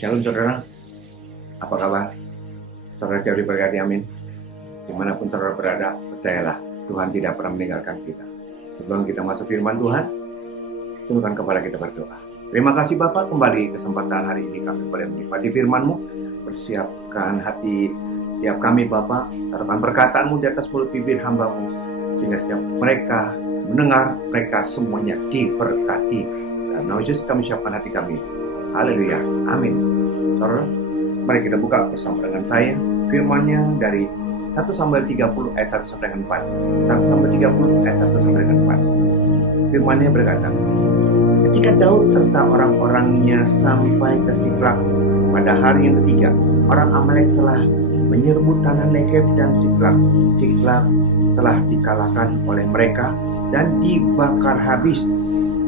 Shalom saudara, apa kabar? Saudara jauh diberkati, amin. Dimanapun saudara berada, percayalah Tuhan tidak pernah meninggalkan kita. Sebelum kita masuk firman Tuhan, tundukkan kepala kita berdoa. Terima kasih Bapak, kembali kesempatan hari ini kami boleh menikmati firman-Mu. Persiapkan hati setiap kami Bapak, taruhkan perkataan-Mu di atas mulut bibir hamba-Mu, sehingga setiap mereka mendengar, mereka semuanya diberkati. Dan Yesus, kami siapkan hati kami. Haleluya, amin. Saudara, mari kita buka bersama dengan saya firman-Nya dari 1 Samuel 30 ayat 1 sampai dengan 4. 1 Samuel 30 ayat 1 sampai dengan 4. Firman-Nya berkata, ketika Daud serta orang-orangnya sampai ke Siklag pada hari yang ketiga, orang Amalek telah menyerbu tanah Negev dan Siklag. Siklag telah dikalahkan oleh mereka dan dibakar habis.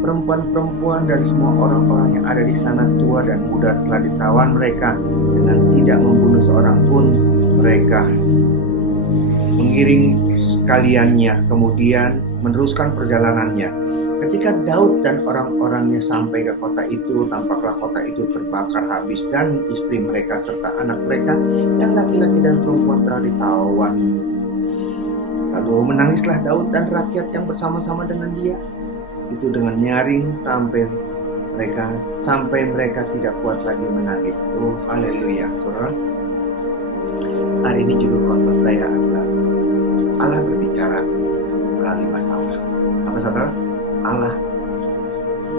Perempuan-perempuan dan semua orang-orang yang ada di sana, tua dan muda, telah ditawan mereka dengan tidak membunuh seorang pun. Mereka mengiring sekaliannya, kemudian meneruskan perjalanannya. Ketika Daud dan orang-orangnya sampai ke kota itu, tampaklah kota itu terbakar habis dan istri mereka serta anak mereka yang laki-laki dan perempuan telah ditawan. Lalu menangislah Daud dan rakyat yang bersama-sama dengan dia itu dengan nyaring sampai mereka tidak kuat lagi menangis. Oh, haleluya, saudara. Hari ini judul khotbah saya adalah Allah berbicara melalui masalah. Apa saudara? Allah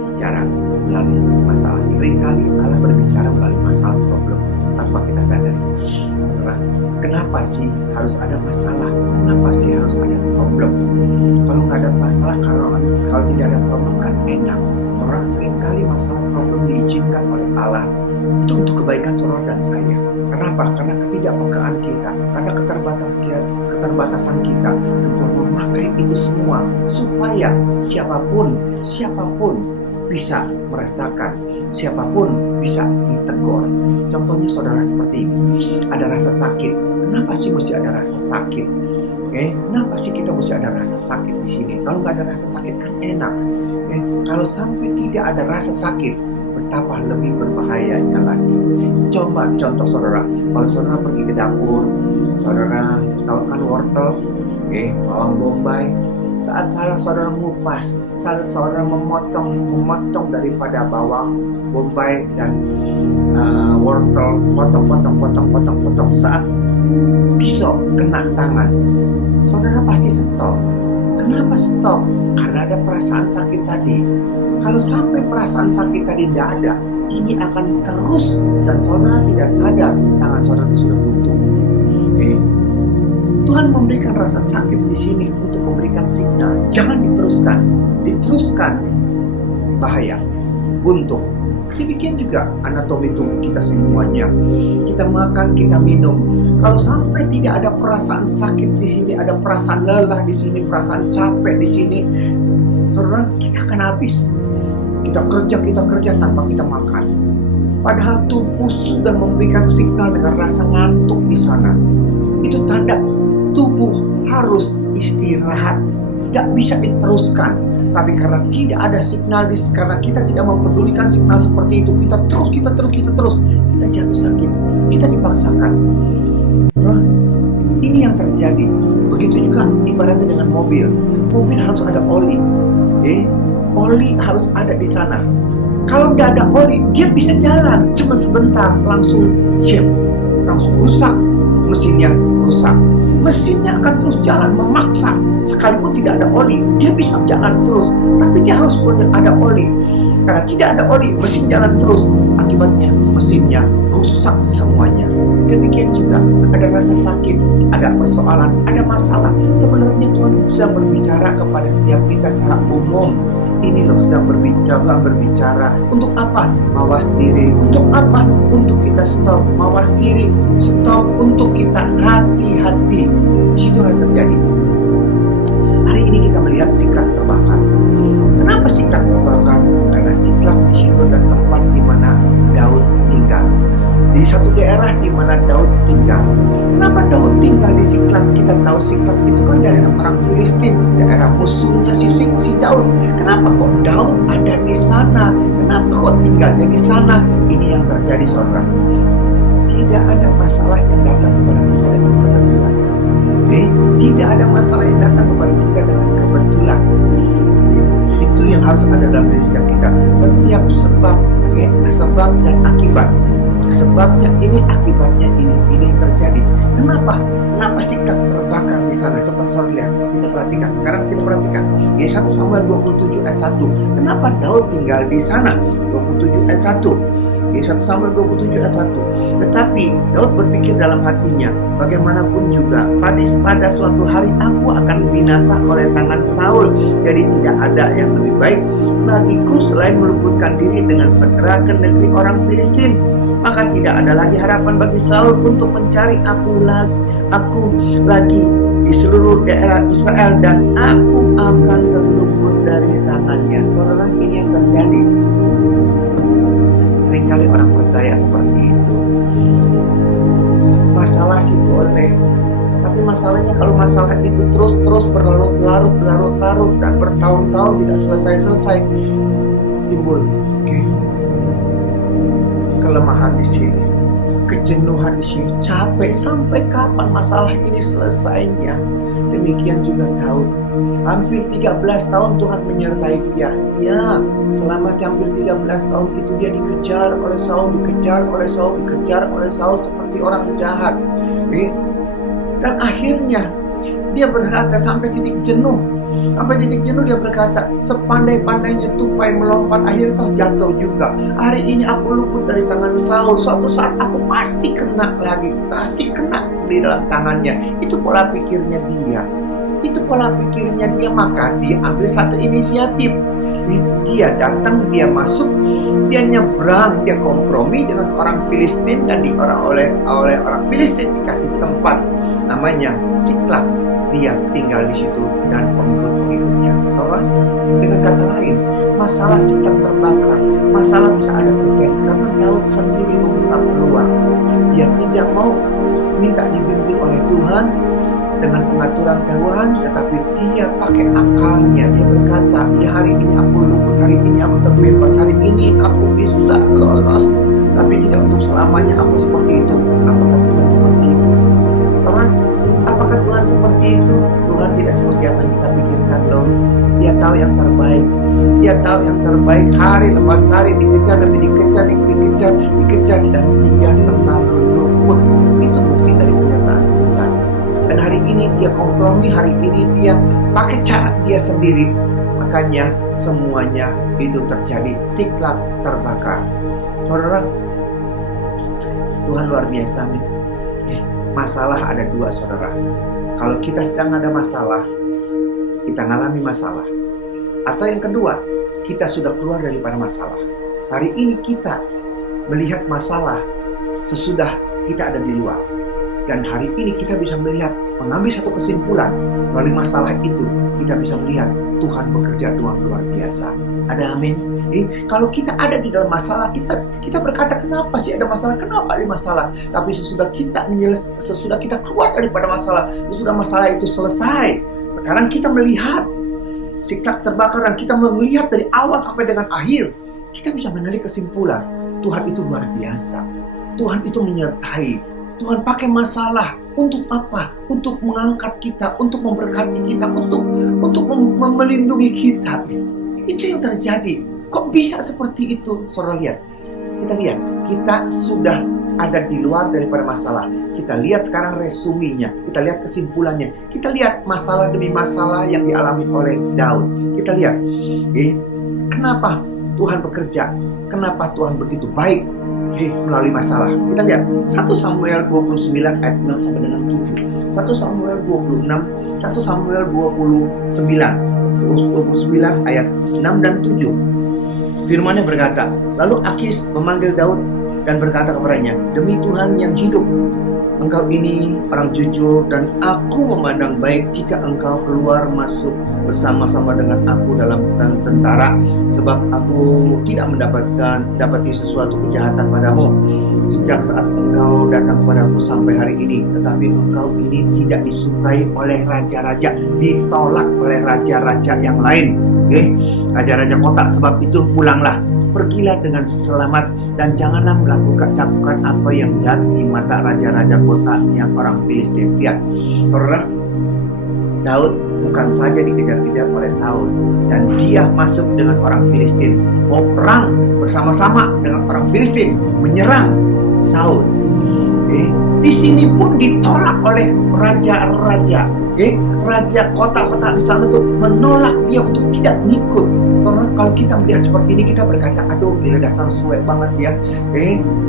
bicara melalui masalah. Seringkali Allah berbicara melalui masalah, problem, tanpa kita sadari. Saudara, kenapa sih harus ada masalah? Kenapa sih harus ada problem? Kalau nggak ada masalah, kalau tidak ada problem kan enak. Saudara, seringkali masalah problem diizinkan oleh Allah itu untuk kebaikan saudara dan saya. Kenapa? Karena ketidakpekaan kita, karena keterbatasan kita. Dan Tuhan memakai itu semua supaya siapapun bisa merasakan, siapapun bisa ditegur. Contohnya saudara seperti ini, ada rasa sakit. Kenapa sih mesti ada rasa sakit? Kenapa sih kita mesti ada rasa sakit di sini? Kalau nggak ada rasa sakit kan enak. Kalau sampai tidak ada rasa sakit, betapa lebih berbahayanya lagi. Coba contoh saudara, kalau saudara pergi ke dapur, saudara tahu kan wortel, bawang bombay. Saat saudara mengupas, saat saudara memotong daripada bawang bombay dan wortel, potong, saat pisau kena tangan, saudara pasti stop. Kenapa stop? Karena ada perasaan sakit tadi. Kalau sampai perasaan sakit tadi tidak ada, ini akan terus dan saudara tidak sadar tangan saudara itu sudah buntu. Tuhan memberikan rasa sakit di sini untuk memberikan signal, jangan diteruskan bahaya, buntu. Demikian juga anatomi tubuh kita semuanya. Kita makan, kita minum. Kalau sampai tidak ada perasaan sakit di sini, ada perasaan lelah di sini, perasaan capek di sini, saudara, kita akan habis. Kita kerja tanpa kita makan. Padahal tubuh sudah memberikan signal dengan rasa ngantuk di sana. Itu tanda tubuh harus istirahat, tidak bisa diteruskan. Tapi karena tidak ada signal, karena kita tidak mempedulikan signal seperti itu, kita terus, kita jatuh sakit, kita dipaksakan. Ini yang terjadi. Begitu juga ibaratnya dengan mobil. Mobil harus ada oli. Oli harus ada di sana. Kalau tidak ada oli, dia bisa jalan cuma sebentar, langsung rusak. Mesinnya rusak. Mesinnya akan terus jalan memaksa. Sekalipun tidak ada oli, dia bisa jalan terus. Tapi dia harus ada oli. Karena tidak ada oli, mesin jalan terus. Akibatnya mesinnya rusak semuanya. Demikian juga ada rasa sakit, ada persoalan, ada masalah. Sebenarnya Tuhan sedang berbicara kepada setiap kita secara umum. Ini loh sedang berbicara. Untuk apa? Mawas diri. Untuk apa? Untuk kita stop. Mawas diri. Stop. Untuk kita hati-hati. Di situ yang terjadi. Hari ini kita melihat Siklag terbakar. Kenapa Siklag terbakar? Karena Siklag di situ adalah tempat di mana Daud tinggal. Di satu daerah di mana Daud tinggal. Kenapa Daud tinggal di Siklag? Kita tahu Siklag itu kan daerah orang Filistin, daerah musuhnya si Daud. Kenapa kok Daud ada di sana? Kenapa kok tinggalnya di sana? Ini yang terjadi saudara, tidak ada masalah yang datang kepada kita dengan kebetulan. Tidak ada masalah yang datang kepada kita dengan kebetulan. Itu yang harus ada dalam diri setiap kita. Setiap sebab dan akibat. Sebabnya ini, akibatnya ini yang terjadi. Kenapa sikap terbakar di sana? Coba saudara lihat, kita perhatikan. Sekarang kita perhatikan. Di 1 Samuel 27 ayat 1. Kenapa Daud tinggal di sana? 27 ayat 1. Di 1 Samuel 27 ayat 1. Tetapi Daud berpikir dalam hatinya, bagaimanapun juga pada suatu hari aku akan binasa oleh tangan Saul. Jadi tidak ada yang lebih baik bagiku selain meluputkan diri dengan segera ke negeri orang Filistin. Maka tidak ada lagi harapan bagi Saul untuk mencari aku lagi di seluruh daerah Israel, dan aku akan terluput dari tangannya. Saudara, ini yang terjadi. Seringkali orang percaya seperti itu. Masalah sih boleh, tapi masalahnya kalau masalah itu terus berlarut-larut dan bertahun-tahun tidak selesai, timbul kelemahan di sini, kejenuhan di sini, capek. Sampai kapan masalah ini selesainya? Demikian juga Daud. Hampir 13 tahun Tuhan menyertai dia. Ya, selama hampir 13 tahun itu dia dikejar oleh Saul seperti orang jahat. Dan akhirnya dia berkata sampai titik jenuh. Dia berkata, sepandai-pandainya tupai melompat, akhirnya toh jatuh juga. Hari ini aku luput dari tangan Saul, suatu saat aku pasti kena di dalam tangannya. Itu pola pikirnya dia. Maka dia ambil satu inisiatif. Dia datang, dia masuk, dia nyebrang, dia kompromi dengan orang Filistin, dan oleh orang Filistin dikasih tempat namanya Siklag. Dia tinggal di situ dan pengikut-pengikutnya. Dengan kata lain, masalah Siklag terbakar. Masalah bisa ada terjadi karena Daud sendiri membuka peluang. Dia tidak mau minta dibimbing oleh Tuhan dengan pengaturan Tuhan, tetapi dia pakai akalnya. Dia berkata, ya hari ini aku luput, hari ini aku terbebas, hari ini aku bisa lolos, tapi tidak untuk selamanya aku seperti itu. Apakah Tuhan seperti itu? Apakah Tuhan seperti itu? Tuhan tidak seperti apa yang kita pikirkan loh. Dia tahu yang terbaik. Hari lepas hari dikejar, dan dia selalu luput. Itu bukti dari penyertaan Tuhan. Dan hari ini dia kompromi, hari ini dia pakai cara dia sendiri. Makanya semuanya itu terjadi. Siklag terbakar. Saudara, Tuhan luar biasa nih. Masalah ada dua, saudara. Kalau kita sedang ada masalah, kita ngalami masalah. Atau yang kedua, kita sudah keluar daripada masalah. Hari ini kita melihat masalah sesudah kita ada di luar. Dan hari ini kita bisa melihat, mengambil satu kesimpulan melalui masalah itu. Kita bisa melihat Tuhan bekerja Tuhan luar biasa. Ada amin. Kalau kita ada di dalam masalah, kita berkata, kenapa sih ada masalah? Kenapa ada masalah? Tapi sesudah kita keluar daripada masalah, sesudah masalah itu selesai, sekarang kita melihat Siklag terbakar, dan kita melihat dari awal sampai dengan akhir, kita bisa menarik kesimpulan, Tuhan itu luar biasa. Tuhan itu menyertai. Tuhan pakai masalah untuk apa? Untuk mengangkat kita, untuk memberkati kita, untuk melindungi kita. Itu yang terjadi. Kok bisa seperti itu? Saudara lihat. Kita sudah ada di luar daripada masalah. Kita lihat sekarang resuminya. Kita lihat kesimpulannya. Kita lihat masalah demi masalah yang dialami oleh Daud. Kita lihat. Kenapa Tuhan bekerja? Kenapa Tuhan begitu baik melalui masalah? Kita lihat 1 Samuel 29 ayat 6 sampai dengan 7. 1 Samuel 26, 1 Samuel 29 ayat 6 dan 7. Firman-Nya berkata, lalu Akis memanggil Daud dan berkata kepadanya, demi Tuhan yang hidup, engkau ini orang jujur, dan aku memandang baik jika engkau keluar masuk bersama-sama dengan aku dalam perang tentara, sebab aku tidak mendapati sesuatu kejahatan padamu sejak saat engkau datang kepadaku sampai hari ini. Tetapi engkau ini tidak disukai oleh raja-raja, ditolak oleh raja-raja yang lain, raja-raja kota. Sebab itu pulanglah, pergilah dengan selamat dan janganlah lakukan apa yang jahat di mata raja-raja kota yang orang Filistin. Lihat, saudara, Daud bukan saja dikejar-kejar oleh Saul dan dia masuk dengan orang Filistin, mau perang bersama-sama dengan orang Filistin, menyerang Saul. Di sini pun ditolak oleh raja-raja. Raja kota-kota di sana tuh menolak dia untuk tidak ngikut. Karena kalau kita melihat seperti ini, kita berkata, aduh gila, dasar suek banget ya.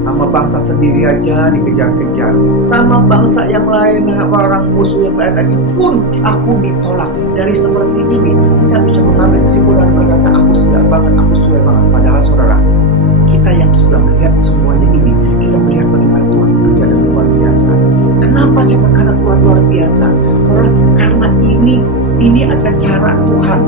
Sama bangsa sendiri aja dikejar-kejar, sama bangsa yang lain, orang musuh yang lain lagi pun aku ditolak. Dari seperti ini kita bisa mengambil kesimpulan berkata, aku sial banget, aku suek banget. Padahal saudara, kita yang sudah melihat semuanya ini, kita melihat bagaimana Tuhan bekerja dengan luar biasa. Kenapa saya berkata Tuhan luar biasa? Karena ini adalah cara Tuhan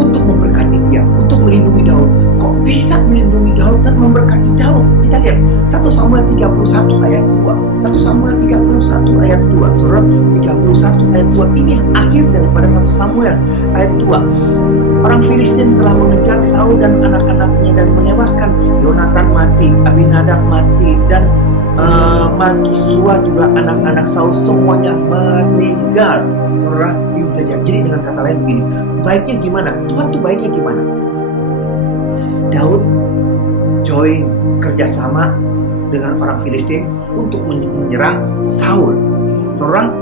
untuk memberkati dia, untuk melindungi Daud. Kok bisa melindungi Daud dan memberkati Daud? Kita lihat 1 Samuel 31 ayat 2. 1 Samuel 31 ayat 2. Saudara, 31 ayat 2 ini akhir daripada 1 Samuel ayat 2. Orang Filistin telah mengejar Saul dan anak-anaknya dan menewaskan Yonatan mati, Abinadab mati, dan Malkisua juga anak-anak Saul semuanya meninggal. Jadi dengan kata lain begini, baiknya gimana? Tuhan tuh baiknya gimana? Daud join kerjasama dengan orang Filistin untuk menyerang Saul.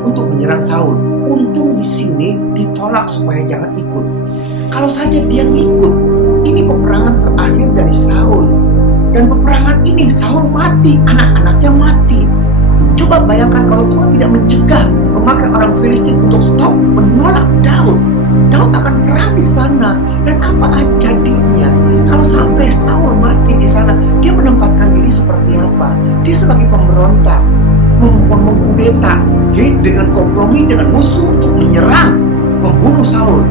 Untuk menyerang Saul. Untung di sini ditolak supaya jangan ikut. Kalau saja dia ikut, ini peperangan terakhir dari Saul. Dan peperangan ini Saul mati, anak-anaknya mati. Coba bayangkan kalau Tuhan tidak mencegah, memakai orang Filistin untuk stop, menolak Daud. Daud akan perang di sana. Dan apa jadinya? Kalau sampai Saul mati di sana, dia menempatkan diri seperti apa? Dia sebagai pemberontak, mengkudeta, dengan kompromi dengan musuh untuk menyerang, membunuh Saul.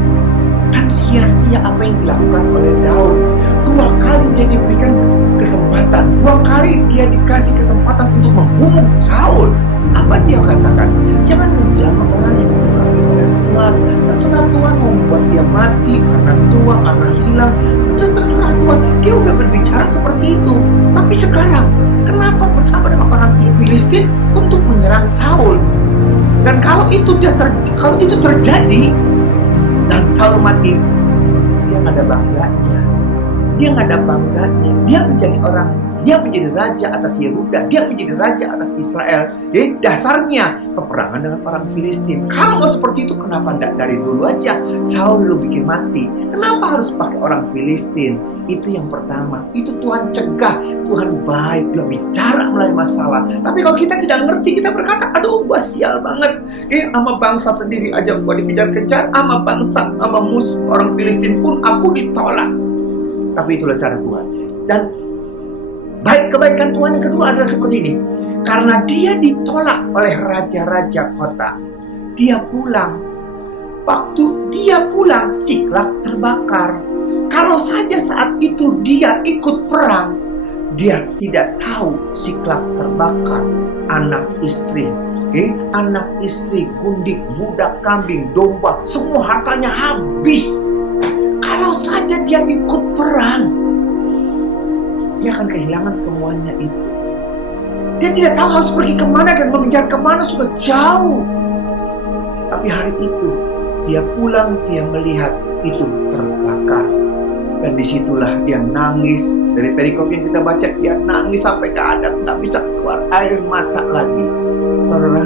Kan sia-sia apa yang dilakukan oleh Daud. 2 kali dia diberikan kesempatan, 2 kali dia dikasih kesempatan untuk membunuh Saul. Apa dia katakan? Jangan menjamah orang yang diurapi oleh Tuhan. Terserah Tuhan mau membuat dia mati karena tua, karena hilang. Itu terserah Tuhan. Dia udah berbicara seperti itu. Tapi sekarang, kenapa bersama dengan orang Filistin untuk menyerang Saul? Dan kalau itu terjadi dan Saul mati, dia nggak ada bangganya. Dia menjadi raja atas Yehuda, dia menjadi raja atas Israel. Jadi dasarnya peperangan dengan orang Filistin. Kalau nggak seperti itu, kenapa nggak dari dulu aja Saul lu bikin mati? Kenapa harus pakai orang Filistin? Itu yang pertama. Itu Tuhan cegah. Tuhan baik, dia bicara melalui masalah. Tapi kalau kita tidak ngerti, kita berkata, aduh gua sial banget. Sama bangsa sendiri aja gua dikejar-kejar, sama bangsa, sama musuh orang Filistin pun aku ditolak. Tapi itulah cara Tuhan. Dan kebaikan Tuhan yang kedua adalah seperti ini. Karena dia ditolak oleh raja-raja kota, dia pulang. Waktu dia pulang, Siklag terbakar. Kalau saja saat itu dia ikut perang, dia tidak tahu Siklag terbakar. Anak istri, gundik, budak, kambing, domba, semua hartanya habis. Kalau saja dia ikut perang, dia akan kehilangan semuanya itu. Dia tidak tahu harus pergi kemana dan mengejar kemana, sudah jauh. Tapi hari itu dia pulang, dia melihat itu terbakar. Dan disitulah dia nangis. Dari perikop yang kita baca, dia nangis sampai keadaan nggak bisa keluar air mata lagi. Saudara,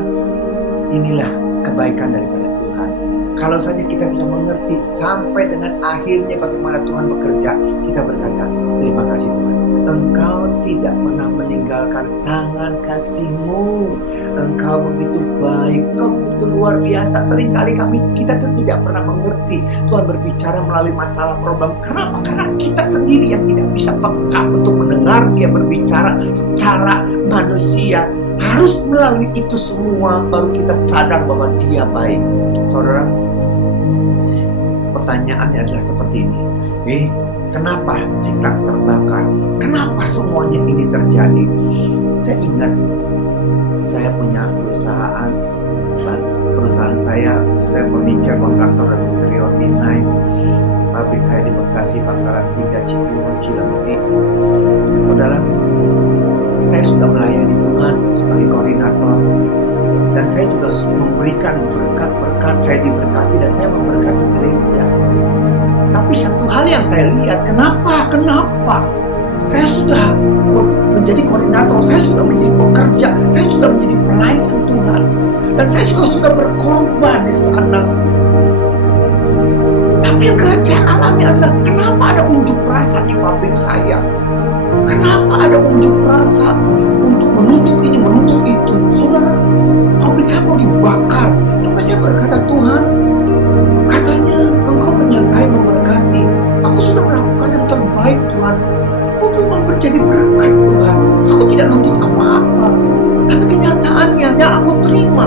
inilah kebaikan daripada Tuhan. Kalau saja kita bisa mengerti sampai dengan akhirnya bagaimana Tuhan bekerja, kita berkata, terima kasih Tuhan. Engkau tidak pernah meninggalkan tangan kasih-Mu. Engkau begitu baik, Engkau begitu luar biasa. Seringkali kita tuh tidak pernah mengerti Tuhan berbicara melalui masalah problem. Kenapa? Karena kita sendiri yang tidak bisa peka untuk mendengar Dia berbicara secara manusia. Harus melalui itu semua baru kita sadar bahwa Dia baik. Saudara, pertanyaannya adalah seperti ini. Kenapa Siklag terbakar? Kenapa semuanya ini terjadi? Saya ingat, saya punya perusahaan saya furniture, kontraktor dan interior design. pabrik saya di Bekasi, Pangkalan 3, Cibinong, Cilengsi. Saudara, saya sudah melayani Tuhan sebagai koordinator, dan saya juga memberikan berkat-berkat. Saya diberkati dan saya memberkati gereja. Tapi satu hal yang saya lihat, kenapa saya sudah menjadi koordinator, saya sudah menjadi pekerja, saya sudah menjadi pelayan Tuhan, dan saya juga sudah berkorban di sana. Tapi yang saya alami adalah, kenapa ada unjuk rasa di pabrik saya? Kenapa ada unjuk rasa untuk menuntut ini, menuntut itu? Saudara, pabrik saya mau dibakar. Sampai saya berkata, Tuhan, katanya Engkau menyertai, memberkati. Aku sudah melakukan yang terbaik, Tuhan. Aku memang menjadi berkat, Tuhan. Aku tidak nuntut apa-apa. Tapi kenyataannya yang aku terima,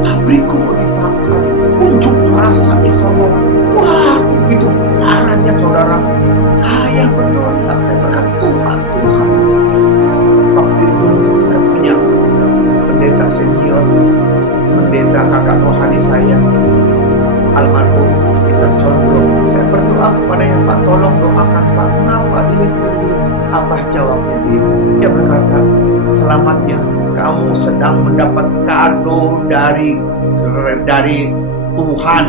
pabrikku mau dibakar. Unjuk rasa di sana. Wah, begitu parahnya, saudara. Saya berontak, saya berkata, Tuhan. Waktu itu saya punya pendeta senior, pendeta kakak rohani saya, almarhum Peter Condro. Saya berdoa kepada yang, Pak, tolong doakan Pak, kenapa ini. Apa jawabnya dia berkata, selamatnya kamu sedang mendapat kado dari Tuhan.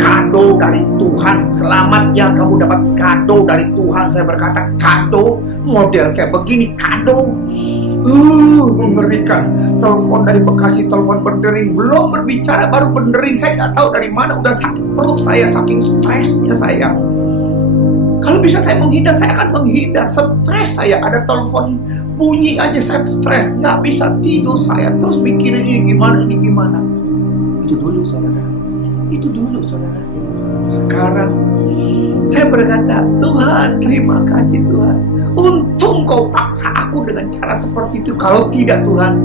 Kado dari Tuhan. Selamatnya kamu dapat kado dari Tuhan. Saya berkata, kado? Model kayak begini, kado? Mengerikan. Telepon dari Bekasi, telepon berdering. Belum berbicara, baru berdering. Saya nggak tahu dari mana. Udah sakit perut saya, saking stresnya saya. Kalau bisa saya menghindar, saya akan menghindar. Stres saya, ada telepon bunyi aja saya stres. Nggak bisa tidur saya. Terus mikirin ini gimana. Itu dulu, saudara. Sekarang saya berkata, Tuhan, terima kasih Tuhan. Untung Kau paksa aku dengan cara seperti itu. Kalau tidak, Tuhan,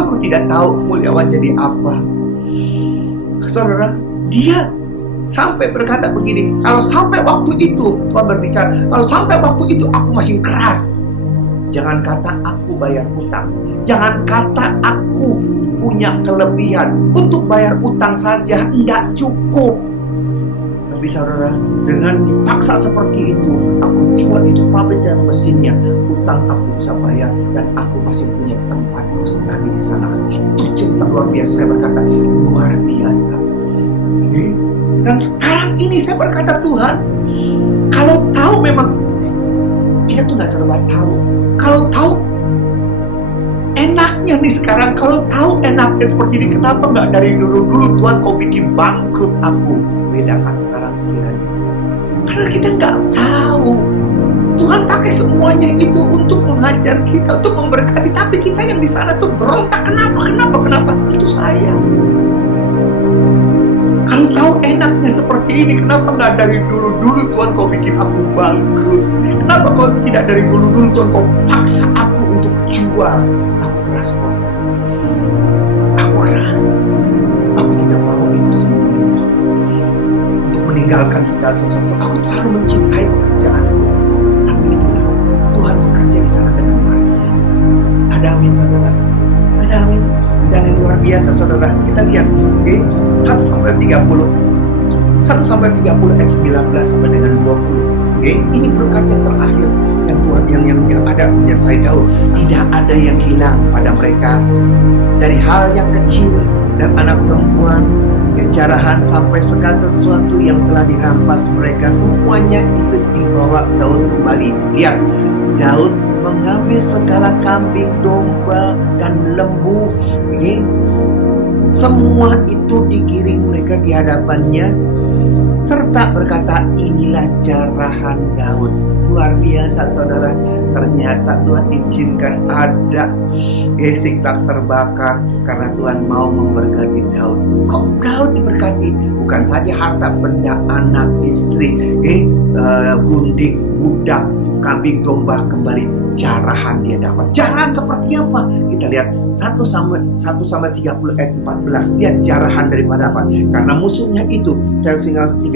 aku tidak tahu Mulyawan jadi apa. Saudara, dia sampai berkata begini, kalau sampai waktu itu, Tuhan berbicara, kalau sampai waktu itu aku masih keras. Jangan kata aku bayar hutang. Jangan kata aku punya kelebihan. Untuk bayar utang saja tidak cukup. Tapi saudara, dengan dipaksa seperti itu, aku jual itu pabrik dan mesinnya. Utang aku bisa bayar, dan aku masih punya tempat kustadi di sana. Itu cerita luar biasa. Saya berkata, luar biasa. Dan sekarang ini saya berkata, Tuhan, kalau tahu memang kita tuh gak serba tahu. Kalau tahu enaknya nih sekarang, kalau tahu enaknya seperti ini, kenapa nggak dari dulu Tuhan Kau bikin bangkrut aku? Bedakan sekarang pikirannya. Karena kita nggak tahu. Tuhan pakai semuanya itu untuk mengajar kita, untuk memberkati. Tapi kita yang di sana tuh berontak, kenapa? Itu saya. Kalau tahu enaknya seperti ini, kenapa nggak dari dulu Tuhan Kau bikin aku bangkrut? Kenapa Kau tidak dari dulu Tuhan Kau paksa aku untuk jual? Aku keras kok. Aku keras. Aku tidak mau itu semuanya. Untuk meninggalkan segala sesuatu. Aku terlalu mencintai pekerjaanku. Tapi itulah Tuhan bekerja di sana dengan luar biasa. Ada amin, saudara. Ada amin. Dan yang luar biasa, saudara. Kita lihat, 1-30. 1-30 ayat 19 sampai dengan 20. Ini berkat yang terakhir yang Tuhan yang ada menyertai Daud. Tidak ada yang hilang pada mereka, dari hal yang kecil dan anak perempuan, kejarahan sampai segala sesuatu yang telah dirampas mereka, semuanya itu dibawa Daud kembali. Lihat, Daud mengambil segala kambing, domba, dan lembu. Semua itu digiring mereka di hadapannya, serta berkata, inilah jarahan Daud. Luar biasa, saudara. Ternyata Tuhan izinkan ada Siklag terbakar karena Tuhan mau memberkati Daud. Kok Daud diberkati? Bukan saja harta benda, anak, istri, gundik, budak, kambing, domba kembali. Jarahan dia dapat. Jarahan seperti apa? Kita lihat 1-30 ayat 14. Lihat jarahan daripada apa? Karena musuhnya itu, 1-30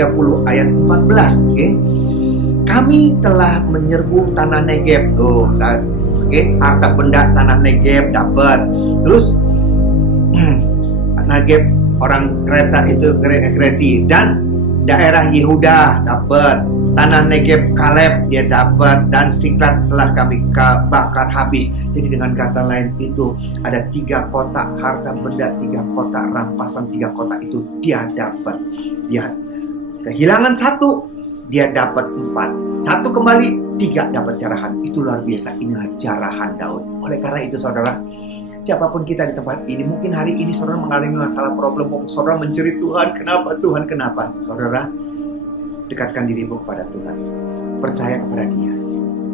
ayat 14. Kami telah menyerbu tanah Negeb. Tuh, harta benda tanah Negeb dapat. Terus Negeb orang Kreta itu Kreti, dan daerah Yehuda dapat, tanah Negeb Kaleb dia dapat, dan Siklat telah kami bakar habis. Jadi dengan kata lain itu ada 3 kota harta benda, 3 kota rampasan, 3 kota itu dia dapat. Dia kehilangan 1, dia dapat 4. 1 kembali, 3 dapat jarahan. Itu luar biasa. Inilah jarahan Daud. Oleh karena itu saudara, siapapun kita di tempat ini, mungkin hari ini saudara mengalami masalah problem, saudara menjerit, Tuhan kenapa, Tuhan kenapa? Saudara, dekatkan dirimu kepada Tuhan, percaya kepada Dia,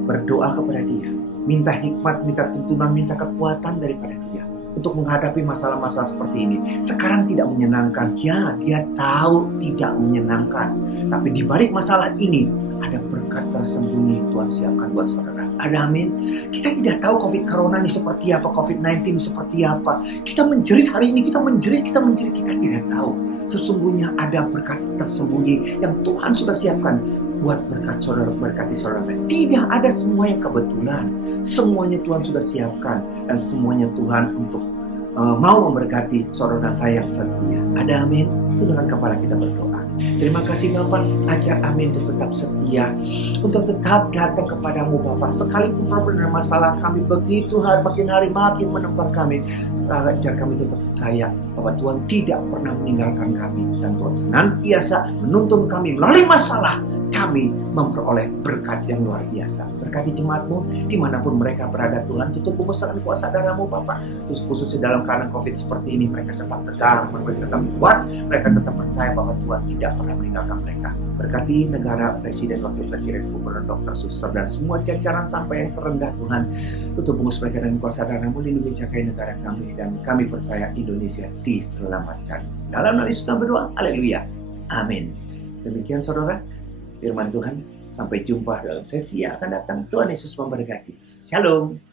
berdoa kepada Dia, minta hikmat, minta tuntunan, minta kekuatan daripada Dia untuk menghadapi masalah-masalah seperti ini. Sekarang tidak menyenangkan, ya dia tahu tidak menyenangkan, tapi di balik masalah ini ada berkat tersembunyi Tuhan siapkan buat saudara. Ada amin. Kita tidak tahu COVID Corona ini seperti apa, COVID-19 seperti apa. Kita menjerit hari ini, kita menjerit, kita tidak tahu. Sesungguhnya ada berkat tersembunyi yang Tuhan sudah siapkan buat berkat saudara, berkati saudara saya. Tidak ada semua yang kebetulan. Semuanya Tuhan sudah siapkan, dan semuanya Tuhan untuk mau memberkati saudara dan saya yang setia. Ada amin. Itu dengan kepala kita berdoa. Terima kasih Bapak, ajar kami untuk tetap setia, untuk tetap datang kepadamu Bapak. Sekalipun problem dan masalah kami begitu makin hari makin menempa kami, ajar kami tetap percaya bahwa Tuhan tidak pernah meninggalkan kami, dan Tuhan senantiasa menuntun kami melalui masalah. Kami memperoleh berkat yang luar biasa. Berkati jemaatmu dimanapun mereka berada Tuhan. Tutup pembesaran kuasa darahmu Bapak. Khususnya dalam keadaan COVID seperti ini, mereka tetap tegar, mereka tetap kuat, mereka tetap percaya bahwa Tuhan tidak pernah meninggalkan mereka. Berkati negara, presiden, wakil presiden, gubernur, dokter, suster, dan semua jajaran sampai yang terendah Tuhan. Tutup pembus mereka dan kuasa darahmu, lindungi jagai negara kami, dan kami percaya Indonesia diselamatkan. Dalam nama Yesus berdoa, haleluya, amin. Demikian saudara, firman Tuhan. Sampai jumpa dalam sesi yang akan datang. Tuhan Yesus memberkati. Shalom.